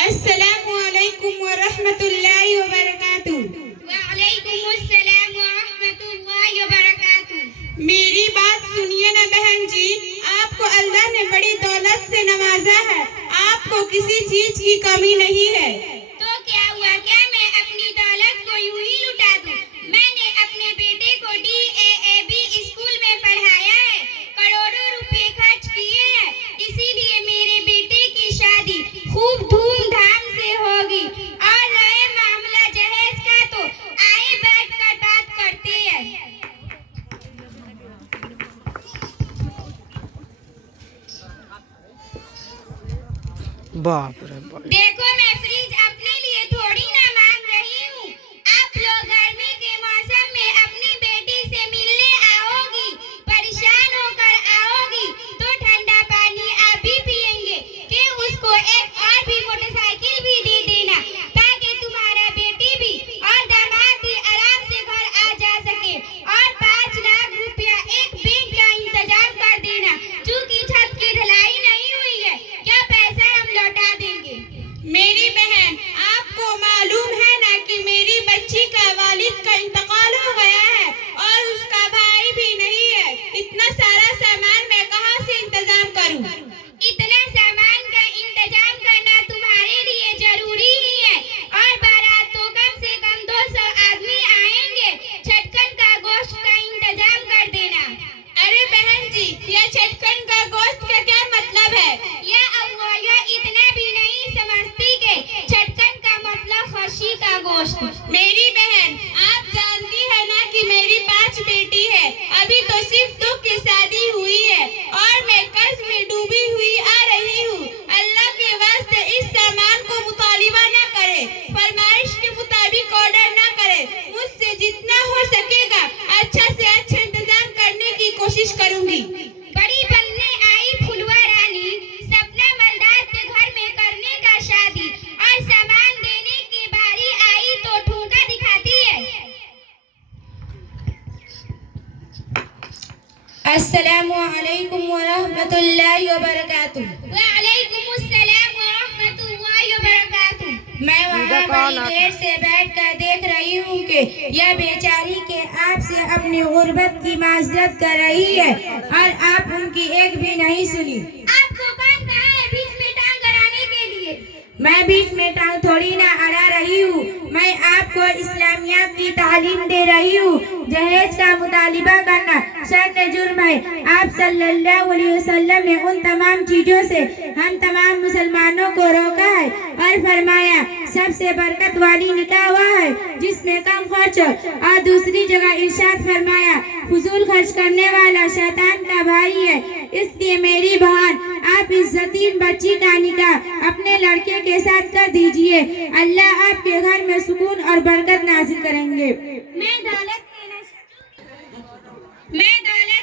السلام علیکم ورحمۃ اللہ وبرکاتہ۔ وعلیکم السلام ورحمۃ اللہ وبرکاتہ۔ میری بات سنیے نا بہن جی، آپ کو اللہ نے بڑی دولت سے نوازا ہے، آپ کو کسی چیز کی کمی نہیں ہے۔ تو کیا ہوا، کیا میں اپنی دولت کو یوں ہی لٹا دوں؟ میں نے اپنے بیٹے کو DAAB اسکول میں پڑھایا ہے، کروڑوں روپے خرچ کیے ہیں، اسی لیے میرے بیٹے کی شادی خوب دھوم دھام سے ہوگی۔ اور رہے معاملہ جہیز کا تو آئے بیٹھ کر بات کرتے ہیں۔ باپ رے باپ۔ دیکھو میں فریج اپنے لیے تھوڑی نہ مانگ رہی ہوں، آپ لوگ گرمی کے موسم میں اپنی بیٹی سے ملنے آؤ گی، پریشان ہو کر آؤ گی تو ٹھنڈا پانی آپ بھی پئیں گے کہ اس کو ایک اور بھی موٹر سائیکل بھی دے دینا تاکہ تمہارا بیٹی بھی اور داماد بھی آرام سے گھر آ جا سکے، اور 5 لاکھ روپیہ ایک بینک کا انتظام کر دینا، چونکہ چھت کی ڈھلائی نہیں ہوئی ہے، کیا پیسہ ہم لوٹا دیں گے۔ میری بہن، آپ کو معلوم ہے نا کہ میری بچی کا والد کا انتقال ہو گیا ہے اور اس کا بھائی بھی نہیں ہے، اتنا سارا سامان میں کہاں سے انتظام کروں؟ اتنا سامان کا انتظام کرنا تمہارے لیے ضروری ہی ہے، اور بارات تو کم سے کم 200 آدمی آئیں گے، چھٹکن کا گوشت کا انتظام کر دینا۔ ارے بہن جی، یہ چھٹکن کا گوشت کا کیا مطلب ہے؟ یا اولیاء اتنا بھی نہیں سمجھتی کہ چھٹکن کا مطلب خرشی کا گوشت۔ میری بہن، آپ جانتی ہے نا کہ میری 5 بیٹی ہے، ابھی تو صرف 2 کی شادی ہوئی ہے اور میں قرض میں ڈوبی ہوئی آ رہی ہوں۔ اللہ کے واسطے اس سامان کو مطالبہ نہ کرے، فرمائش کے مطابق آرڈر نہ کرے، مجھ سے جتنا ہو سکے گا اچھا سے اچھا انتظام کرنے کی کوشش کروں گی۔ بڑی بننے آئی پھلوا رانی، سپنا مالدار کے گھر میں کرنے کا شادی، اور سامان دینے کی باری آئی تو ٹھمکا دکھاتی ہے۔ السلام علیکم ورحمۃ اللہ وبرکاتہ۔ وعلیکم السلام ورحمۃ اللہ وبرکاتہ۔ میں وہاں بڑی دیر سے بیٹھ کر دیکھ رہی ہوں کہ یہ بیچاری کے آپ سے اپنی غربت کی معذرت کر رہی ہے اور آپ ان کی ایک بھی نہیں سنی۔ آپ کو کون کہا ہے بیچ میں ٹانگ اڑانے کے لیے؟ میں بیچ میں ٹانگ تھوڑی نہ اڑا رہی ہوں، میں آپ کو اسلامیات کی تعلیم دے رہی ہوں۔ جہیز کا مطالبہ کرنا شرط جرم ہے۔ آپ صلی اللہ علیہ وسلم نے ان تمام چیزوں سے ہم تمام مسلمانوں کو روکا ہے اور فرمایا سب سے برکت والی نکاح وہ ہے جس میں کم خرچ ہو، اور دوسری جگہ ارشاد فرمایا فضول خرچ کرنے والا شیطان کا بھائی ہے۔ اس لیے میری بہن، آپ اس یتیم بچی کا نکاح اپنے لڑکے کے ساتھ کر دیجئے، اللہ آپ کے گھر میں سکون اور برکت نازل کریں گے۔ میں دولت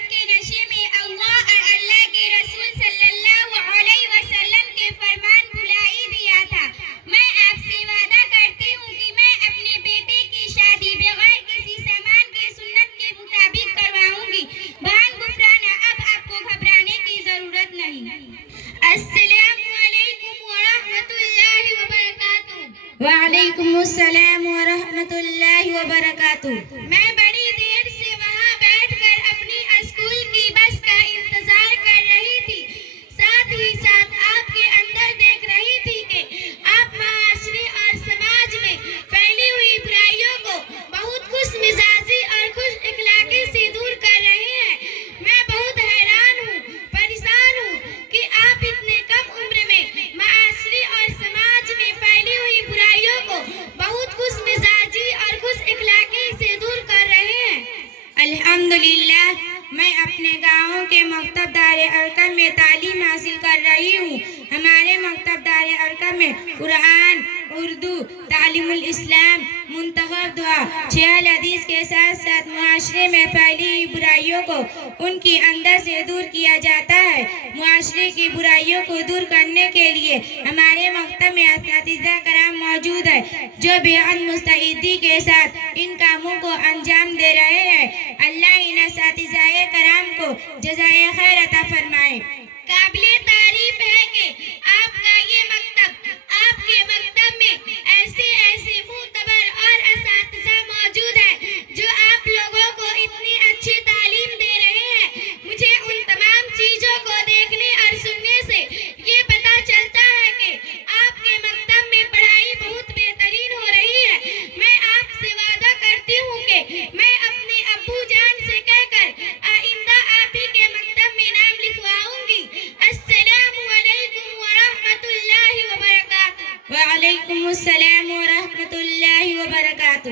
کے نشے میں اللہ اور اللہ کے رسول صلی اللہ علیہ وسلم کے فرمان بھلا ہی دیا تھا۔ میں آپ سے وعدہ کرتی ہوں کہ میں اپنے بیٹے کی شادی بغیر کسی سامان کے سنت کے مطابق کرواؤں گی۔ بہن غفرانہ، اب آپ کو گھبرانے کی ضرورت نہیں۔ السلام علیکم ورحمۃ اللہ وبرکاتہ۔ وعلیکم السلام ورحمۃ اللہ وبرکاتہ۔ میں بڑی دیر سے وہاں بیٹھ کر اپنی اسکول کی بس کا انتظار کر رہی تھی، ساتھ ہی ساتھ آپ کے اندر دیکھ رہی تھی کہ آپ معاشرے اور سماج میں پھیلی ہوئی برائیوں کو بہت خوش مزاجی اور خوش اخلاقی سے دور کر رہے ہیں۔ میں بہت حیران ہوں، پریشان ہوں کہ آپ اتنے کم عمر میں معاشرے اور سماج میں پھیلی ہوئی برائیوں کو بہت خوش مزاجی اور خوش اخلاقی سے دور کر رہے ہیں۔ الحمدللہ، میں اپنے گاؤں کے مکتب دار ارقم میں تعلیم حاصل کر رہی ہوں۔ ہمارے مکتب دار ارقم میں قرآن، اردو، تعلیم الاسلام، منتخب دعا، 6 حدیث کے ساتھ ساتھ معاشرے میں پھیلی ہوئی برائیوں کو ان کی اندر سے دور کیا جاتا ہے۔ معاشرے کی برائیوں کو دور کرنے کے لیے ہمارے مکتب میں اساتذہ کرام موجود ہیں جو بےحد مستعدی کے ساتھ ان کاموں کو انجام دے رہے ہیں۔ اللہ ان اساتذہ کرام کو جزائے خیر عطا فرمائے۔ قابل تعریف ہے کہ آپ کا یہ وعلیکم السلام ورحمۃ اللہ وبرکاتہ.